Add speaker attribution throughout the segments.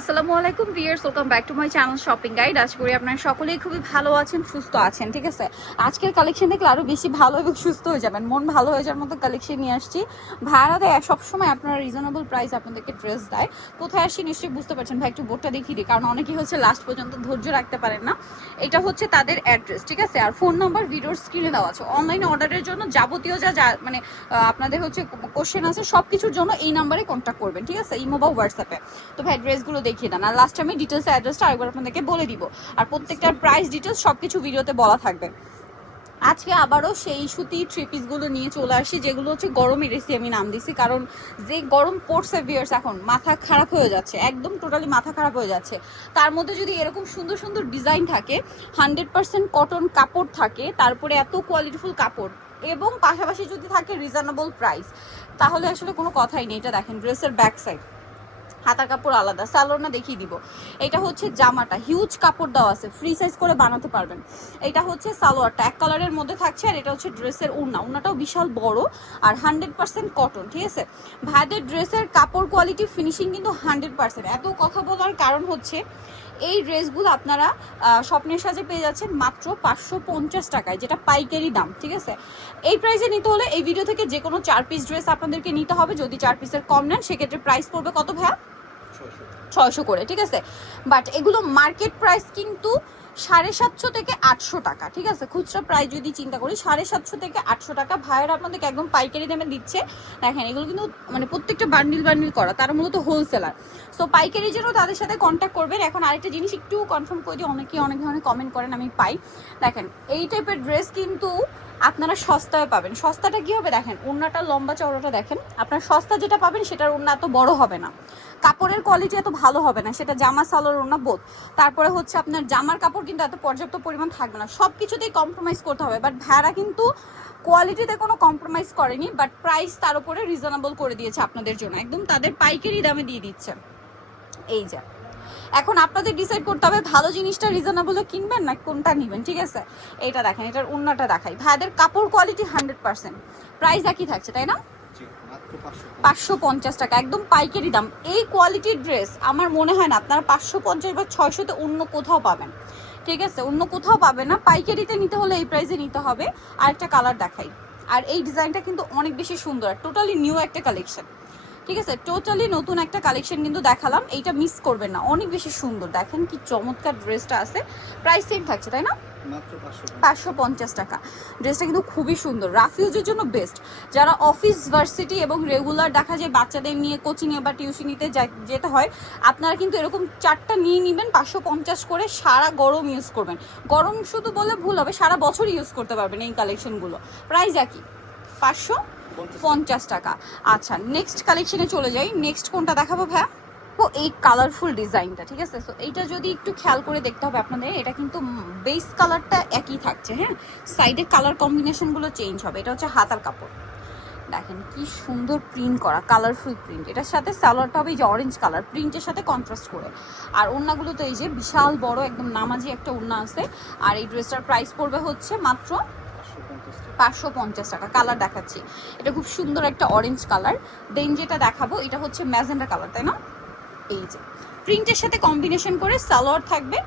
Speaker 1: আসসালামু আলাইকুম viewers welcome back to my channel shopping guide. আশা করি আপনারা সকলেই খুবই ভালো আছেন, সুস্থ আছেন, ঠিক আছে? আজকের কালেকশন দেখলে আরও বেশি ভালো এবং সুস্থ হয়ে যাবেন, মন ভালো হয়ে যাওয়ার মতো কালেকশন নিয়ে আসছি। ভাড়া দেয় সবসময় আপনারা রিজনেবল প্রাইস আপনাদেরকে ড্রেস দেয়। কোথায় আসি নিশ্চয়ই বুঝতে পারছেন, ভাই একটু বোর্ডটা দেখিয়ে দিই, কারণ অনেকেই হচ্ছে লাস্ট পর্যন্ত ধৈর্য রাখতে পারেন না। এটা হচ্ছে তাদের অ্যাড্রেস ঠিক আছে? আর ফোন নাম্বার ভিডিওর স্ক্রিনে দেওয়া আছে। অনলাইন অর্ডারের জন্য যাবতীয় যা যা মানে আপনাদের হচ্ছে কোশ্চেন আছে সব কিছুর জন্য এই নাম্বারে কন্ট্যাক্ট করবেন, ঠিক আছে? ইমো বা হোয়াটসঅ্যাপে তো ভাই ড্রেসগুলো দেখিয়ে দেন। আর লাস্ট আমি ডিটেলস অ্যাড্রেসটা আরেকবার আপনাদেরকে বলে দিব। আর প্রত্যেকটার প্রাইস ডিটেলস সব কিছু ভিডিওতে বলা থাকবে। আজকে আবারও সেই সুতি থ্রি পিসগুলো নিয়ে চলে আসি, যেগুলো হচ্ছে গরমের এসি আমি নাম দিছি। কারণ যে গরম পড়ছে ভিয়ার্স এখন, মাথা খারাপ হয়ে যাচ্ছে, একদম টোটালি মাথা খারাপ হয়ে যাচ্ছে। তার মধ্যে যদি এরকম সুন্দর সুন্দর ডিজাইন থাকে হান্ড্রেড পার্সেন্ট কটন কাপড় থাকে, তারপরে এত কোয়ালিটিফুল কাপড়, এবং পাশাপাশি যদি থাকে রিজনেবল প্রাইস তাহলে আসলে কোনো কথাই নেই। এটা দেখেন ড্রেসের ব্যাক সাইড হাতার কাপড় আলাদা সালোয়ারটা দেখিয়ে দিব। এটা হচ্ছে জামাটা হিউজ কাপড় দেওয়া আছে ফ্রি সাইজ করে বানাতে পারবেন। এটা হচ্ছে সালোয়ারটা, এক কালারের মধ্যে থাকছে আর এটা হচ্ছে ড্রেসের উড়না। উড়নাটাও বিশাল বড় আর হান্ড্রেড পার্সেন্ট কটন ঠিক আছে? ভাইদের ড্রেসের কাপড় কোয়ালিটি ফিনিশিং কিন্তু হান্ড্রেড পার্সেন্ট এত কথা বলার কারণ হচ্ছে, এই ড্রেসগুলো আপনারা স্বপ্নের সাজে পেয়ে যাচ্ছেন মাত্র পাঁচশো পঞ্চাশ টাকায়, যেটা পাইকারি দাম, ঠিক আছে? এই প্রাইসে নিতে হলে এই ভিডিও থেকে যে কোনো চার পিস ড্রেস আপনাদেরকে নিতে হবে। যদি চার পিসের কম নেন, সেক্ষেত্রে প্রাইস পড়বে কত ভাইয়া? ছয়শো করে, ঠিক আছে? বাট এগুলো মার্কেট প্রাইস কিন্তু সাড়ে সাতশো থেকে আটশো টাকা, ঠিক আছে? খুচরা প্রাইস যদি চিন্তা করি, সাড়ে সাতশো থেকে আটশো টাকা ভাইয়ের আপনাদেরকে একদম পাইকারি দামে দিচ্ছে। দেখেন, এগুলো কিন্তু মানে প্রত্যেকটা বান্ডিল বান্ডিল করা, তারা মূলত হোলসেলার সো পাইকারির জন্য তাদের সাথে কন্ট্যাক্ট করবেন। এখন আরেকটা জিনিস একটু কনফার্ম করে দিই, অনেকেই অনেক ধরনের কমেন্ট করেন, আমি পাই। দেখেন, এই টাইপের ড্রেস কিন্তু আপনারা সস্তায় পাবেন। সস্তাটা কি হবে দেখেন, ওড়নাটা লম্বা চওড়াটা দেখেন, আপনার সস্তা যেটা পাবেন সেটার ওড়না এত বড় হবে না। কাপড়ের কোয়ালিটি এত ভালো হবে না, সেটা জামা, সালোয়ার, ওড়না বোধ তারপরে হচ্ছে আপনার জামার কাপড় কিন্তু এত পর্যাপ্ত পরিমাণ থাকবে না। সব কিছুতেই কম্প্রোমাইজ করতে হবে বাট ভেড়া কিন্তু কোয়ালিটিতে কোনো কম্প্রোমাইজ করেনি বাট প্রাইস তার উপরে রিজনেবল করে দিয়েছে আপনাদের জন্য। একদম তাদের পাইকারি দামে দিয়ে দিচ্ছে। এই যে। এখন আপনাদের ডিসাইড করতে হবে ভালো জিনিসটা রিজনেবলে কিনবেন না কোনটা নেবেন ঠিক আছে? এইটা দেখেন এটার উন্নাটা দেখাই। ভাইদের কাপড় কোয়ালিটি হান্ড্রেড পার্সেন্ট প্রাইস একই থাকছে তাই না? পাঁচশো পঞ্চাশ। টাকা একদম পাইকারি দাম। এই কোয়ালিটির ড্রেস আমার মনে হয় না আপনারা পাঁচশো পঞ্চাশ বা ছয়শোতে অন্য কোথাও পাবেন। ঠিক আছে অন্য কোথাও পাবেন না। পাইকারিতে নিতে হলে এই প্রাইসে নিতে হবে। আর একটা কালার দেখাই। আর এই ডিজাইনটা কিন্তু অনেক বেশি সুন্দর টোটালি নিউ একটা কালেকশন ঠিক আছে টোটালি নতুন একটা কালেকশন কিন্তু দেখালাম। এইটা মিস করবেন না। অনেক বেশি সুন্দর। দেখেন কি চমৎকার ড্রেসটা আছে। প্রাইস সেম থাকছে তাই না? পাঁচশো পঞ্চাশ। টাকা। ড্রেসটা কিন্তু খুবই সুন্দর। রাফিউজের জন্য বেস্ট যারা অফিস ভার্সিটি এবং রেগুলার দেখা যায় বাচ্চাদের নিয়ে কোচিংয়ে বা টিউশনিতে যেতে হয় আপনারা কিন্তু এরকম চারটা নিয়ে নেবেন পাঁচশো পঞ্চাশ করে সারা গরম ইউজ করবেন। গরম শুধু বলে ভুল হবে সারা বছর ইউজ করতে পারবেন এই কালেকশনগুলো প্রাইস একই। পাঁচশো পঞ্চাশ টাকা। আচ্ছা নেক্সট কালেকশনে চলে যাই। নেক্সট কোনটা দেখাবো ভাইয়া? ও এই কালারফুল ডিজাইনটা ঠিক আছে? সো এইটা যদি একটু খেয়াল করে দেখতে হবে আপনাদের এটা কিন্তু বেস কালারটা একই থাকছে হ্যাঁ? সাইডের কালার কম্বিনেশনগুলো চেঞ্জ হবে। এটা হচ্ছে হাতার কাপড়। দেখেন কি সুন্দর প্রিন্ট করা কালারফুল প্রিন্ট এটার সাথে সালোয়ারটা হবে এই যে অরেঞ্জ কালার প্রিন্টের সাথে কন্ট্রাস্ট করে। আর ওড়নাগুলো তো এই যে বিশাল বড় একদম নামাজি একটা ওড়না আছে। আর এই ড্রেসটার প্রাইস পড়বে হচ্ছে মাত্র পাঁচশো পঞ্চাশ টাকা কালার দেখাচ্ছি। এটা খুব সুন্দর একটা অরেঞ্জ কালার দেন যেটা দেখাবো, এটা হচ্ছে ম্যাজেন্ডা কালার তাই না? এই যে। প্রিন্টের সাথে কম্বিনেশন করে সালোয়ার থাকবে,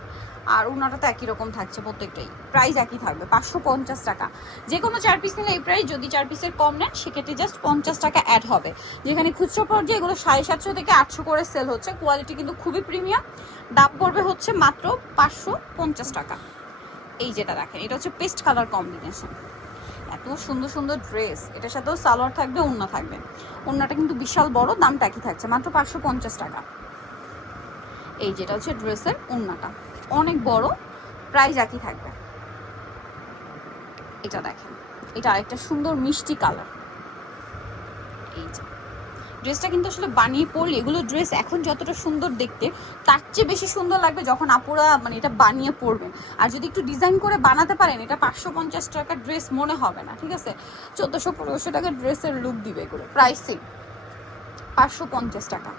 Speaker 1: আর ওনাটা তো একই রকম থাকছে প্রত্যেকটাই। প্রাইস একই থাকবে, পাঁচশো পঞ্চাশ টাকা। যে কোনো চার পিস নিলে এই প্রাইস যদি চার পিসের কম নেন, সেক্ষেত্রে জাস্ট পঞ্চাশ টাকা অ্যাড হবে। যেখানে খুচরো পর্যায়ে এগুলো সাড়ে সাতশো থেকে আটশো করে সেল হচ্ছে। কোয়ালিটি কিন্তু খুবই প্রিমিয়াম দাম পড়বে হচ্ছে মাত্র পাঁচশো পঞ্চাশ টাকা। এই যেটা দেখেন, এটা হচ্ছে পেস্ট কালার কম্বিনেশন এত সুন্দর সুন্দর ড্রেস এটার সাথেও সালোয়ার থাকবে, ওড়না থাকবে। ওড়নাটা কিন্তু বিশাল বড়, দামটা একই থাকছে, মাত্র পাঁচশো পঞ্চাশ টাকা। এই যেটা হচ্ছে ড্রেসের অন্যটা অনেক বড় প্রাইস একই থাকবে। এটা দেখেন, এটা আরেকটা সুন্দর মিষ্টি কালার এই যে। ড্রেসটা কিন্তু আসলে বানিয়ে পরলে এগুলো ড্রেস এখন যতটা সুন্দর দেখতে, তার চেয়ে বেশি সুন্দর লাগবে যখন আপুরা মানে এটা বানিয়ে পরবেন আর যদি একটু ডিজাইন করে বানাতে পারেন, এটা পাঁচশো পঞ্চাশ টাকার ড্রেস মনে হবে না, ঠিক আছে? চোদ্দোশো পনেরোশো টাকার ড্রেসের লুক দিবে এগুলো প্রাইস পাঁচশো পঞ্চাশ টাকা।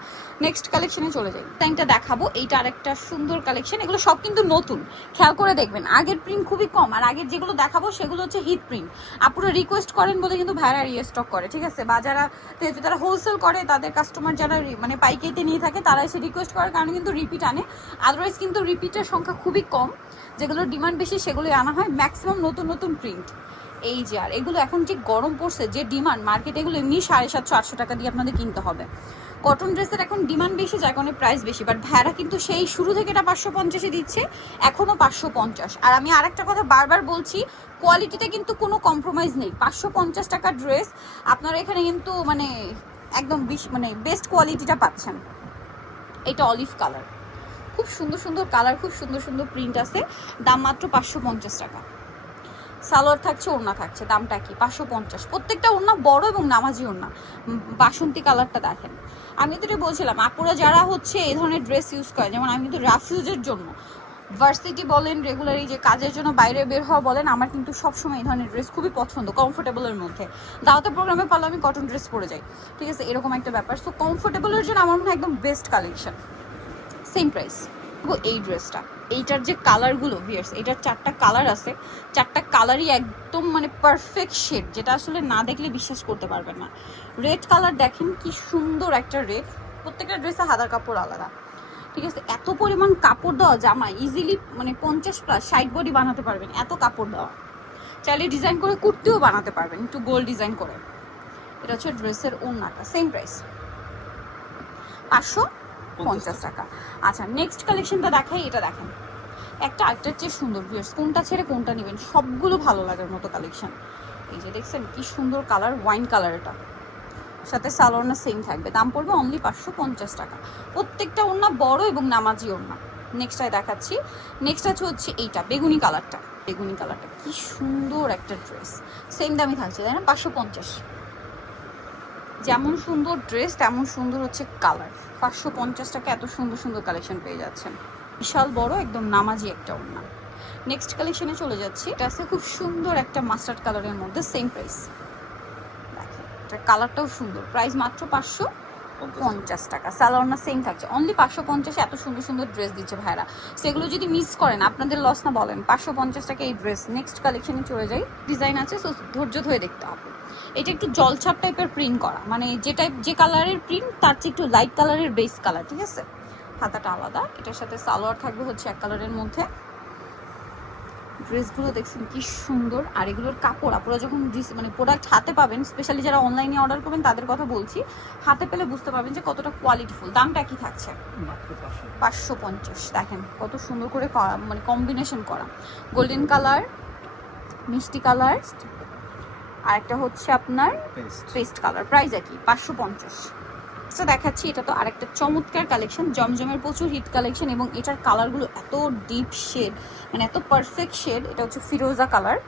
Speaker 1: নেক্সট কালেকশনে চলে যাই। টাইমটা দেখাবো। এইটা আরেকটা সুন্দর কালেকশন এগুলো সব কিন্তু নতুন। খেয়াল করে দেখবেন, আগের প্রিন্ট খুবই কম। আর আগের যেগুলো দেখাবো, সেগুলো হচ্ছে হিট প্রিন্ট আপুরা রিকোয়েস্ট করেন বলে কিন্তু ভাইরা রিস্টক করে, ঠিক আছে? বা যারা তারা হোলসেল করে, তাদের কাস্টমার যারা মানে পাইকারিতে নিয়ে থাকে তারা এসে রিকোয়েস্ট করার কারণে কিন্তু রিপিট আনে। আদারওয়াইজ কিন্তু রিপিটের সংখ্যা খুবই কম। যেগুলোর ডিমান্ড বেশি, সেগুলোই আনা হয়। ম্যাক্সিমাম নতুন নতুন প্রিন্ট এই যে আর, এগুলো এখন যে গরম পড়ছে, যে ডিমান্ড মার্কেট এগুলো এমনি সাড়ে সাতশো, আটশো টাকা দিয়ে আপনাদের কিনতে হবে। কটন ড্রেসের এখন ডিমান্ড বেশি, যার কারণে প্রাইস বেশি বাট ভ্যারা কিন্তু সেই শুরু থেকে এটা পাঁচশো পঞ্চাশে দিচ্ছে, এখনও পাঁচশো পঞ্চাশ। আর আমি আরেকটা কথা বারবার বলছি কোয়ালিটিতে কিন্তু কোনো কম্প্রোমাইজ নেই। পাঁচশো পঞ্চাশ টাকার ড্রেস আপনারা এখানে কিন্তু মানে একদম বিশ মানে বেস্ট কোয়ালিটিটা পাচ্ছেন। এটা অলিভ কালার খুব সুন্দর সুন্দর কালার খুব সুন্দর সুন্দর প্রিন্ট আছে। দাম মাত্র পাঁচশো পঞ্চাশ টাকা। সালোয়ার থাকছে, ওড়না থাকছে, দামটা কি? পাঁচশো পঞ্চাশ। প্রত্যেকটা ওড়না বড় এবং নামাজি ওড়না। বাসন্তী কালারটা দেখেন। আমি তো বলছিলাম, আপুরা যারা হচ্ছে এই ধরনের ড্রেস ইউজ করে, যেমন আমি তো রাফিউজের জন্য। ভার্সিটি বলেন রেগুলারই যে কাজের জন্য বাইরে বের হওয়া বলেন, আমার কিন্তু সবসময় এই ধরনের ড্রেস খুবই পছন্দ কমফোর্টেবলের মধ্যে। দাওয়াতে প্রোগ্রামে পারলে আমি কটন ড্রেস পরে যাই। ঠিক আছে, এরকম একটা ব্যাপার। সো কমফোর্টেবলের জন্য আমার মনে হয় একদম বেস্ট কালেকশন সেম প্রাইস এই ড্রেসটা এইটার যে কালারগুলো ভিয়ার্স এটার চারটা কালার আছে। চারটা কালারই একদম মানে পারফেক্ট শেড যেটা আসলে না দেখলে বিশ্বাস করতে পারবেন না। রেড কালার দেখেন কি সুন্দর একটা রেড প্রত্যেকটা ড্রেসে হাতার কাপড় আলাদা। ঠিক আছে? এত পরিমাণ কাপড় দেওয়া জামা ইজিলি মানে পঞ্চাশ প্লাস ষাট বডি বানাতে পারবেন, এত কাপড় দেওয়া। চাইলে ডিজাইন করে কুর্তিও বানাতে পারবেন, একটু গোল ডিজাইন করে। এটা হচ্ছে ড্রেসের ওড়নাটা সেম প্রাইস পাঁচশো পঞ্চাশ টাকা। আচ্ছা নেক্সট কালেকশনটা দেখাই, এটা দেখেন। একটা আরেকটার চেয়ে সুন্দর ভিউয়ার্স কোনটা ছেড়ে কোনটা নেবেন, সবগুলো ভালো লাগার মতো কালেকশন এই যে দেখছেন, কি সুন্দর কালার ওয়াইন কালার এটা। সাথে সালোয়ারনা সেম থাকবে। দাম পড়বে অনলি পাঁচশো পঞ্চাশ টাকা। প্রত্যেকটা ওড়না বড় এবং নামাজি ওড়না। নেক্সটটায় দেখাচ্ছি। নেক্সট আছে হচ্ছে এইটা, বেগুনি কালারটা বেগুনি কালারটা কি সুন্দর একটা ড্রেস সেম দামই থাকছে, তাই না? পাঁচশো পঞ্চাশ। যেমন সুন্দর ড্রেস তেমন সুন্দর হচ্ছে কালার পাঁচশো পঞ্চাশ টাকা এত সুন্দর সুন্দর কালেকশন পেয়ে যাচ্ছেন। বিশাল বড়, একদম নামাজি একটা ওড়না। নেক্সট কালেকশনে চলে যাচ্ছি। এটা আছে খুব সুন্দর একটা মাস্টার্ড কালারের মধ্যে সেম প্রাইস দেখেন, এটার কালারটাও সুন্দর। প্রাইস মাত্র পাঁচশো। পঞ্চাশ টাকা। সালোয়ারনা সেম থাকছে। অনলি পাঁচশো পঞ্চাশে এত সুন্দর সুন্দর ড্রেস দিচ্ছে ভাইরা। সেগুলো যদি মিস করেন, আপনাদের লস না বলেন, পাঁচশো পঞ্চাশ টাকা এই ড্রেস নেক্সট কালেকশনে চলে যাই। ডিজাইন আছে সো ধৈর্য ধরে দেখতে হবে। এটা একটু জলছাপ টাইপের প্রিন্ট করা। মানে যে টাইপ যে কালারের প্রিন্ট তার চেয়ে একটু লাইট কালারের বেস কালার ঠিক আছে? হাতাটা আলাদা। এটার সাথে সালোয়ার থাকবে হচ্ছে এক কালারের মধ্যে। ড্রেসগুলো দেখছেন কি সুন্দর। আর এগুলোর কাপড় আপনারা যখন মানে প্রোডাক্ট হাতে পাবেন স্পেশালি যারা অনলাইনে অর্ডার করবেন তাদের কথা বলছি হাতে পেলে বুঝতে পারবেন যে কতটা কোয়ালিটিফুল দামটা কি থাকছে? পাঁচশো। পঞ্চাশ। দেখেন কত সুন্দর করে করা মানে কম্বিনেশন করা। গোল্ডেন কালার মিষ্টি কালার আর একটা হচ্ছে আপনার পেস্ট কালার প্রাইস একই পাঁচশো পঞ্চাশ। তো দেখাচ্ছি, এটা তো আরেকটা চমৎকার কালেকশন জমজমের প্রচুর হিট কালেকশন এবং এটার কালারগুলো এত ডিপ শেড মানে এত পারফেক্ট শেড এটা হচ্ছে ফিরোজা কালার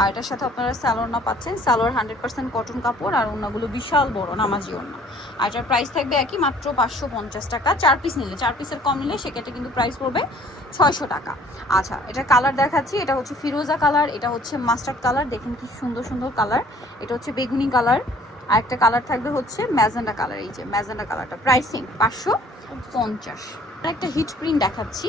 Speaker 1: আর এটার সাথে আপনারা স্যালোনা পাচ্ছেন স্যালোর হান্ড্রেড পার্সেন্ট কটন কাপড় আর ওনাগুলো বিশাল বড়, নামাজি ওড়না। আর এটার প্রাইস থাকবে একই, মাত্র পাঁচশো পঞ্চাশ টাকা, চার পিস নিলে, চার পিসের কম নিলে সেক্ষেত্রে কিন্তু প্রাইস পড়বে ছয়শো টাকা। আচ্ছা এটা কালার দেখাচ্ছি, এটা হচ্ছে ফিরোজা কালার এটা হচ্ছে মাস্টার্ড কালার দেখুন কি সুন্দর সুন্দর কালার এটা হচ্ছে বেগুনি কালার আর একটা কালার থাকবে হচ্ছে ম্যাজেন্ডা কালার এই যে ম্যাজেন্ডা কালারটা প্রাইসিং পাঁচশো পঞ্চাশ। একটা হিট প্রিন্ট দেখাচ্ছি।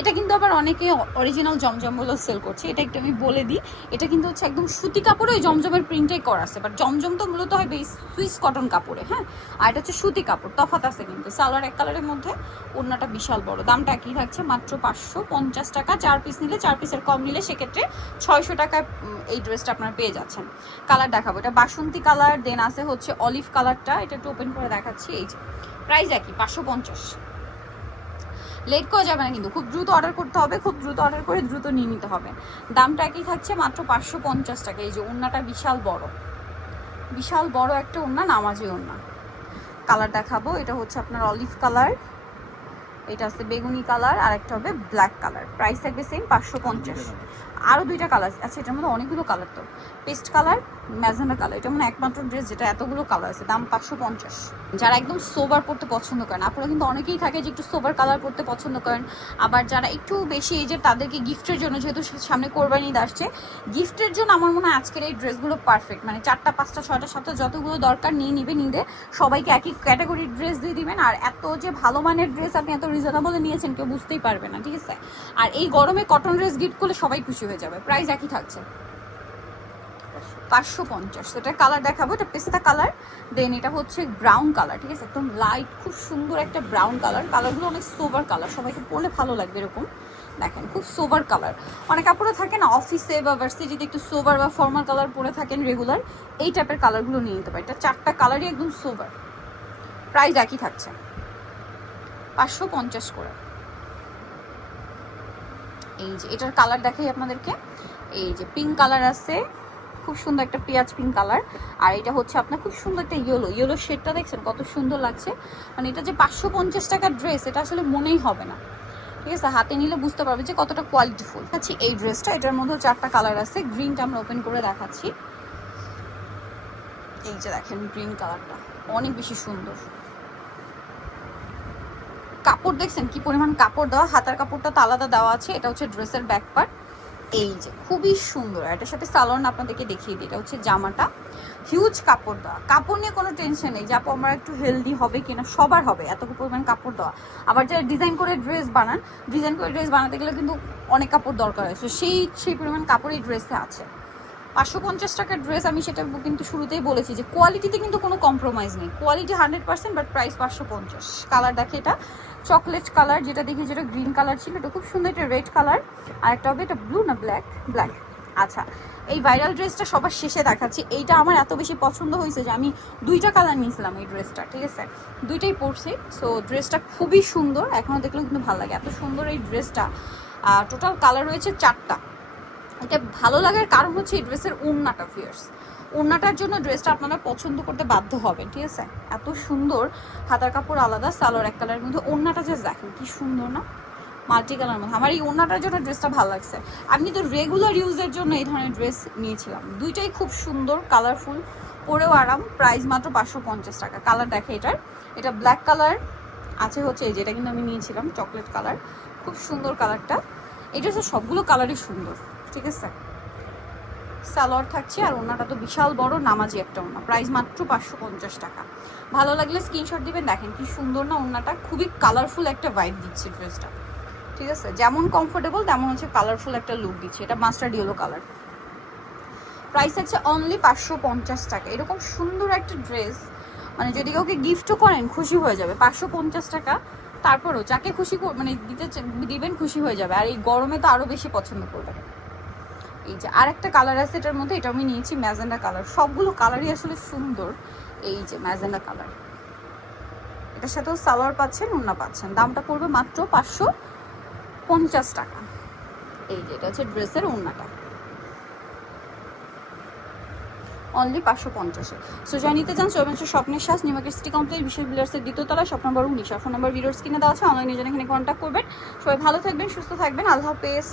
Speaker 1: এটা কিন্তু আবার অনেকে অরিজিনাল জমজম বলে সেল করছে। এটা একটু আমি বলে দিই। এটা কিন্তু হচ্ছে একদম সুতি কাপড়ে ওই জমজমের প্রিন্টাই করা আছে। বাট জমজম তো মূলত হয় বেশ সুইস কটন কাপড়ে হ্যাঁ? আর এটা হচ্ছে সুতি কাপড় তফাত আছে কিন্তু। সালোয়ার এক কালারের মধ্যে ওড়নাটা বিশাল বড়। দামটা একই থাকছে মাত্র পাঁচশো পঞ্চাশ টাকা। চার পিস নিলে, চার পিসের কম নিলে সেক্ষেত্রে ছয়শো টাকায় এই ড্রেসটা আপনার পেয়ে যাচ্ছেন। কালার দেখাবো। এটা বাসন্তী কালার দেন আছে হচ্ছে অলিভ কালারটা এটা একটু ওপেন করে দেখাচ্ছি। এই যে প্রাইস একই, পাঁচশো পঞ্চাশ। লেট করা যাবে না কিন্তু। খুব দ্রুত অর্ডার করতে হবে, খুব দ্রুত অর্ডার করে দ্রুত নিয়ে নিতে হবে। দামটা একই থাকছে মাত্র পাঁচশো পঞ্চাশ টাকা। এই যে ওড়নাটা বিশাল বড়। বিশাল বড় একটা ওড়না, নামাজি ওড়না। কালার দেখাবো। এটা হচ্ছে আপনার অলিভ কালার এটা আছে বেগুনি কালার আর একটা হবে ব্ল্যাক কালার প্রাইস থাকবে সেম পাঁচশো পঞ্চাশ। আরও দুইটা কালার আচ্ছা এটার মধ্যে অনেকগুলো কালার তো। পেস্ট কালার ম্যাজেন্ডা কালার এটা মানে একমাত্র ড্রেস যেটা এতগুলো কালার আছে, দাম পাঁচশো পঞ্চাশ। যারা একদম সোবার পড়তে পছন্দ করেন, আপনারা কিন্তু অনেকেই থাকে যে একটু সোবার কালার পড়তে পছন্দ করেন, আবার যারা একটু বেশি এজের তাদেরকে গিফটের জন্য, যেহেতু সামনে কোরবানি আসছে গিফটের জন্য আমার মনে হয় আজকের এই ড্রেসগুলো পারফেক্ট মানে চারটা, পাঁচটা, ছয়টা, সাতটা যতগুলো দরকার নিয়ে নিবে, নিলে সবাইকে একই ক্যাটাগরির ড্রেস দিয়ে দিবেন। আর এত যে ভালো মানের ড্রেস আপনি এত রিজনেবলে নিয়েছেন, কেউ বুঝতেই পারবে না, ঠিক আছে? আর এই গরমে কটন ড্রেস গিফট করলে সবাই খুশি হয়ে যাবে। প্রাইস একই থাকছে। পাঁচশো পঞ্চাশ। এটা কালার দেখাবো, এটা পেস্তা কালার দেন এটা হচ্ছে ব্রাউন কালার ঠিক আছে? একদম লাইট খুব সুন্দর একটা ব্রাউন কালার কালারগুলো অনেক সোভার কালার সবাইকে পরলে ভালো লাগবে এরকম। দেখেন, খুব সোভার কালার অনেক কাপড়ে থাকে না অফিসে বা ভার্সিটিতে একটু সোভার বা ফর্মাল কালার পরে থাকেন রেগুলার এই টাইপের কালারগুলো নিয়ে নিতে পারে এটা চারটা কালারই একদম সোভার প্রাইস একই থাকছে। পাঁচশো পঞ্চাশ করে। এই যে, এটার কালার দেখাই আপনাদেরকে। এই যে পিঙ্ক কালার আছে। খুব সুন্দর একটা পেঁয়াজ পিঙ্ক কালার আর এটা হচ্ছে আপনার খুব সুন্দর একটা ইয়েলো ইয়েলো শেডটা দেখছেন, কত সুন্দর লাগছে। মানে এটা যে পাঁচশো পঞ্চাশ টাকার ড্রেস এটা আসলে মনেই হবে না। ঠিক আছে? হাতে নিলে বুঝতে পারবে যে কতটা কোয়ালিটিফুল আচ্ছা এই ড্রেসটা এটার মধ্যে চারটা কালার আছে। গ্রিনটা আমরা ওপেন করে দেখাচ্ছি। এই যে দেখেন গ্রিন কালারটা অনেক বেশি সুন্দর। কাপড় দেখছেন? কি পরিমাণ কাপড় দেওয়া? হাতার কাপড়টা তো আলাদা দেওয়া আছে। এটা হচ্ছে ড্রেসের ব্যাক পার্ট। এই যে, খুবই সুন্দর। এটার সাথে সালোয়ার আপনাদেরকে দেখিয়ে দিই। এটা হচ্ছে জামাটা। হিউজ কাপড় দেওয়া। কাপড় নিয়ে কোনো টেনশন নেই। যে আমার একটু হেলদি হবে কিনা? সবার হবে। এত পরিমাণ কাপড় দেওয়া। আবার যারা ডিজাইন করে ড্রেস বানান ডিজাইন করে ড্রেস বানাতে গেলে কিন্তু অনেক কাপড় দরকার হয়। সেই সেই পরিমাণ কাপড় এই ড্রেসে আছে। পাঁচশো পঞ্চাশ টাকার ড্রেস আমি সেটা কিন্তু শুরুতেই বলেছি যে কোয়ালিটিতে কিন্তু কোনো কম্প্রোমাইজ নেই। Quality hundred percent but price পাঁচশো পঞ্চাশ। কালার দেখে এটা। চকলেট কালার যেটা দেখি যেটা গ্রিন কালার ছিল, এটা খুব সুন্দর এটা রেড কালার আর একটা হবে এটা ব্লু না ব্ল্যাক ব্ল্যাক আচ্ছা এই ভাইরাল ড্রেসটা সবার শেষে দেখাচ্ছি। এইটা আমার এত বেশি পছন্দ হয়েছে যে আমি দুইটা কালার নিয়েছিলাম এই ড্রেসটা ঠিক আছে? দুইটাই পরছি সো ড্রেসটা খুবই সুন্দর এখনও দেখলেও কিন্তু ভালো লাগে। এত সুন্দর এই ড্রেসটা টোটাল কালার রয়েছে চারটা। এটা ভালো লাগার কারণ হচ্ছে এই ড্রেসের ওড়নাটা ফিয়ার্স ওড়নাটার জন্য ড্রেসটা আপনারা পছন্দ করতে বাধ্য হবেন, ঠিক আছে? এত সুন্দর, হাতার কাপড় আলাদা, সালোয়ার এক কালারের মধ্যে, ওড়নাটা জাস্ট দেখেন, কি সুন্দর না? মাল্টি কালার মধ্যে। আমার এই ওড়নাটার জন্য ড্রেসটা ভালো লাগছে। আমি তো রেগুলার ইউজের জন্য এই ধরনের ড্রেস নিয়েছিলাম। দুইটাই খুব সুন্দর কালারফুল পরেও আরাম প্রাইস মাত্র পাঁচশো পঞ্চাশ টাকা। কালার দেখে এটার। এটা ব্ল্যাক কালার আছে হচ্ছে এই যেটা কিন্তু আমি নিয়েছিলাম চকলেট কালার খুব সুন্দর কালারটা ড্রেসের সবগুলো কালারই সুন্দর, ঠিক আছে? সালোয়ার থাকছে আর ওনাটা তো বিশাল বড় নামাজি একটা ওনা। প্রাইস মাত্র পাঁচশো পঞ্চাশ টাকা। ভালো লাগলে স্ক্রিনশট দিবেন, দেখেন কি সুন্দর না ওনাটা খুবই কালারফুল একটা ভাইব দিচ্ছে ড্রেসটা ঠিক আছে? যেমন কমফোর্টেবল তেমন হচ্ছে কালারফুল একটা লুক দিচ্ছে। এটা মাস্টার্ড ইয়েলো কালার প্রাইস আছে অনলি পাঁচশো পঞ্চাশ টাকা। এরকম সুন্দর একটা ড্রেস মানে যদি কাউকে গিফটও করেন, খুশি হয়ে যাবে। পাঁচশো পঞ্চাশ টাকা, তারপরও যাকে খুশি মানে দিতে দিবেন, খুশি হয়ে যাবে। আর এই গরমে তো আরও বেশি পছন্দ করবে এই যে আর একটা কালার আছে, এটার মধ্যে এটা আমি নিয়েছি, ম্যাজেন্ডা কালার সবগুলো কালারই আসলে সুন্দর, এই যে ম্যাজেন্ডা কালার এটার সাথেও সালোয়ার পাচ্ছেন উন্না পাচ্ছেন। দামটা পড়বে মাত্র পাঁচশো পঞ্চাশ টাকা। এই যে এটা হচ্ছে ড্রেসের উন্নাটা অনলি পাঁচশো পঞ্চাশে সো যাই নিতে চান চলবেন স্বপ্নের শ্বাস নিমাকের সিটি কমপ্লেক্স বিশেষ বিলার্সের দ্বিতীয় তলা শপ নম্বর উনিশ। ফোন নম্বর ভিডিওর স্ক্রিনে দেওয়া আছে অনলাইনে জন্য এখানে কন্ট্যাক্ট করবেন। সবাই ভালো থাকবেন, সুস্থ থাকবেন, আল্লাহ হাফেজ।